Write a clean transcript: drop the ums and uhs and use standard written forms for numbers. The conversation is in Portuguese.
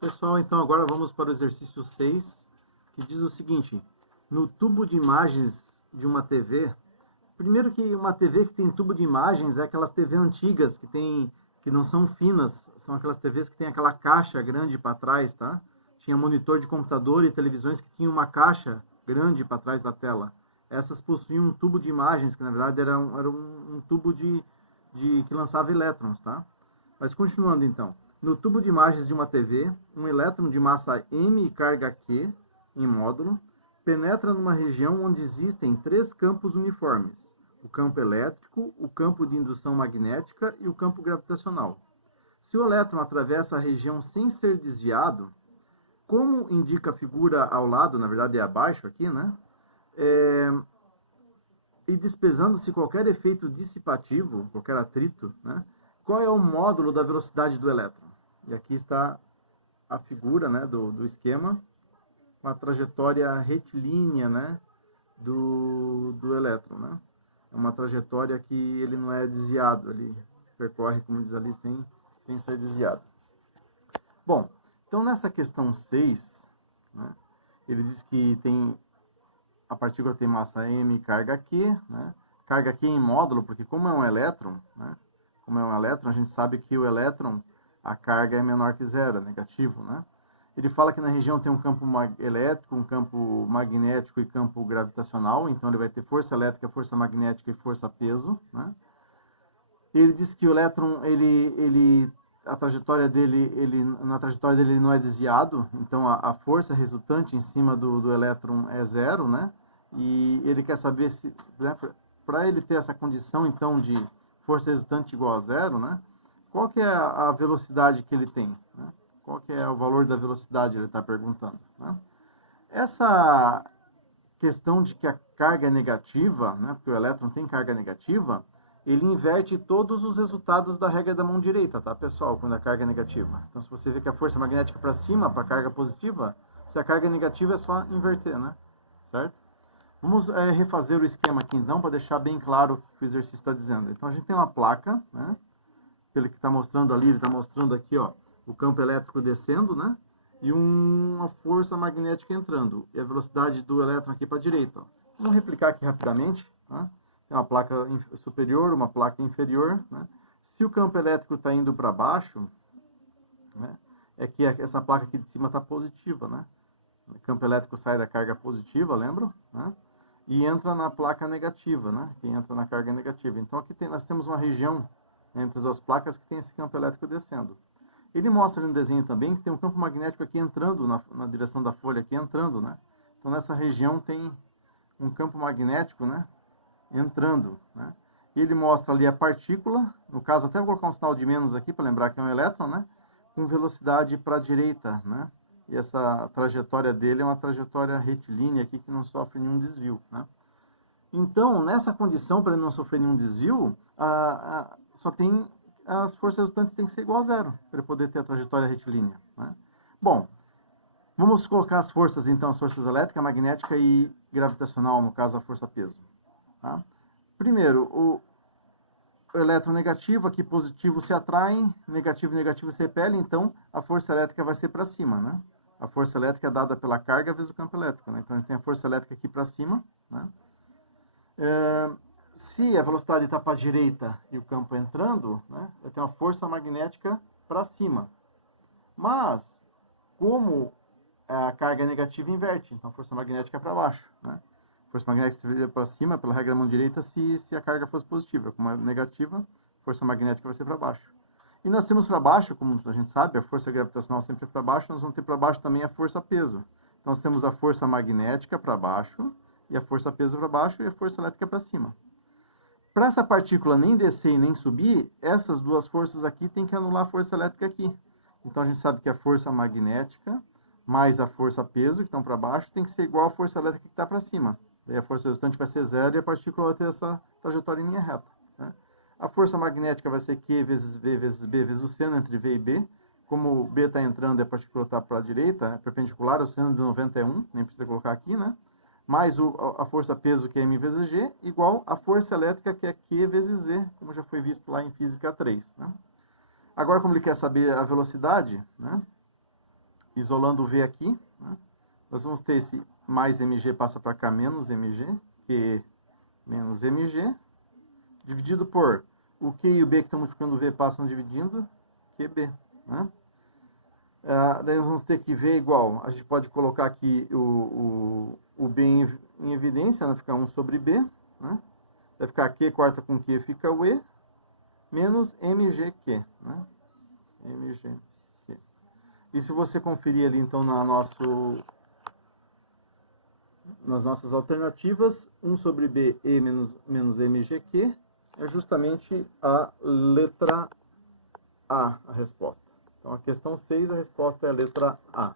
Pessoal, então agora vamos para o exercício 6, que diz o seguinte: no tubo de imagens de uma TV, primeiro que uma TV que tem tubo de imagens é aquelas TV antigas que não são finas, são aquelas TVs que tem aquela caixa grande para trás, tá? Tinha monitor de computador e televisões que tinham uma caixa grande para trás da tela. Essas possuíam um tubo de imagens, que na verdade era um tubo que lançava elétrons, tá? Mas continuando então. No tubo de imagens de uma TV, um elétron de massa m e carga q, em módulo, penetra numa região onde existem três campos uniformes: o campo elétrico, o campo de indução magnética e o campo gravitacional. Se o elétron atravessa a região sem ser desviado, como indica a figura ao lado, na verdade é abaixo aqui, né? E despesando-se qualquer efeito dissipativo, qualquer atrito, né? Qual é o módulo da velocidade do elétron? E aqui está a figura, né, do esquema, com a trajetória retilínea, né, do elétron, né? É uma trajetória que ele não é desviado, ele percorre, como diz ali, sem ser desviado. Bom, então nessa questão 6, né, ele diz que a partícula tem massa m e carga q, né? Carga q em módulo, porque como é um elétron, né? Como é um elétron, a gente sabe que o elétron, a carga é menor que zero, é negativo, né? Ele fala que na região tem um campo elétrico, um campo magnético e campo gravitacional, então ele vai ter força elétrica, força magnética e força peso, né? Ele diz que o elétron, na trajetória dele ele não é desviado, então a força resultante em cima do elétron é zero, né? E ele quer saber se, né, para ele ter essa condição então de força resultante igual a zero, né? Qual que é a velocidade que ele tem, né? Qual que é o valor da velocidade, ele está perguntando, né? Essa questão de que a carga é negativa, né, porque o elétron tem carga negativa, ele inverte todos os resultados da regra da mão direita, tá, pessoal, quando a carga é negativa. Então, se você vê que a força magnética para cima, para a carga positiva, se a carga é negativa é só inverter, né? Certo? Vamos refazer o esquema aqui, então, para deixar bem claro o que o exercício está dizendo. Então, a gente tem uma placa, né? Ele que está mostrando ali, ele está mostrando aqui, ó, o campo elétrico descendo, né? E uma força magnética entrando. E a velocidade do elétron aqui para a direita. Ó. Vamos replicar aqui rapidamente. Tá? Tem uma placa superior, uma placa inferior. Né? Se o campo elétrico está indo para baixo, né, é que essa placa aqui de cima está positiva. Né? O campo elétrico sai da carga positiva, lembra? Né? E entra na placa negativa, né? Que entra na carga negativa. Então aqui nós temos uma região entre as duas placas que tem esse campo elétrico descendo. Ele mostra no desenho também que tem um campo magnético aqui entrando, na direção da folha aqui entrando, né? Então nessa região tem um campo magnético, né? Entrando, né? E ele mostra ali a partícula, no caso até vou colocar um sinal de menos aqui para lembrar que é um elétron, né? Com velocidade para a direita, né? E essa trajetória dele é uma trajetória retilínea aqui que não sofre nenhum desvio, né? Então, nessa condição, para ele não sofrer nenhum desvio, só tem as forças resultantes têm que ser igual a zero, para ele poder ter a trajetória retilínea. Né? Bom, vamos colocar as forças, então, as forças elétrica, magnética e gravitacional, no caso, a força-peso. Tá? Primeiro, o elétron negativo, aqui positivo se atraem, negativo e negativo se repelem, então a força elétrica vai ser para cima. Né? A força elétrica é dada pela carga vezes o campo elétrico. Né? Então, a gente tem a força elétrica aqui para cima, né? Se a velocidade está para a direita e o campo entrando, né, eu tenho uma força magnética para cima. Mas, como a carga é negativa, inverte. Então, a força magnética é para baixo. Né? A força magnética seria para cima, pela regra da mão direita, se a carga fosse positiva. Como é negativa, a força magnética vai ser para baixo. E nós temos para baixo, como a gente sabe, a força gravitacional sempre é para baixo, nós vamos ter para baixo também a força-peso. Então, nós temos a força magnética para baixo, e a força-peso para baixo e a força elétrica para cima. Para essa partícula nem descer e nem subir, essas duas forças aqui tem que anular a força elétrica aqui. Então a gente sabe que a força magnética mais a força-peso, que estão para baixo, tem que ser igual à força elétrica que está para cima. Daí a força resultante vai ser zero e a partícula vai ter essa trajetória em linha reta. Né? A força magnética vai ser Q vezes V vezes B vezes o seno entre V e B. Como o B está entrando e a partícula está para a direita, é perpendicular, o seno de 91, nem precisa colocar aqui, né? Mais a força-peso, que é M vezes G, igual a força elétrica, que é Q vezes Z, como já foi visto lá em Física 3. Né? Agora, como ele quer saber a velocidade, né? isolando o V aqui, né? Nós vamos ter esse mais mg passa para cá, menos mg, Q menos mg, dividido por o Q e o B que estão multiplicando o V passam dividindo, QB, né? Daí nós vamos ter que V igual, a gente pode colocar aqui o B em evidência, né? Fica 1 sobre B, né? Vai ficar Q corta com Q, fica o E, menos mgq, né? mgq. E se você conferir ali, então, nas nossas alternativas, 1 sobre B, E menos mgq, é justamente a letra A, a resposta. Então, a questão 6, a resposta é a letra A.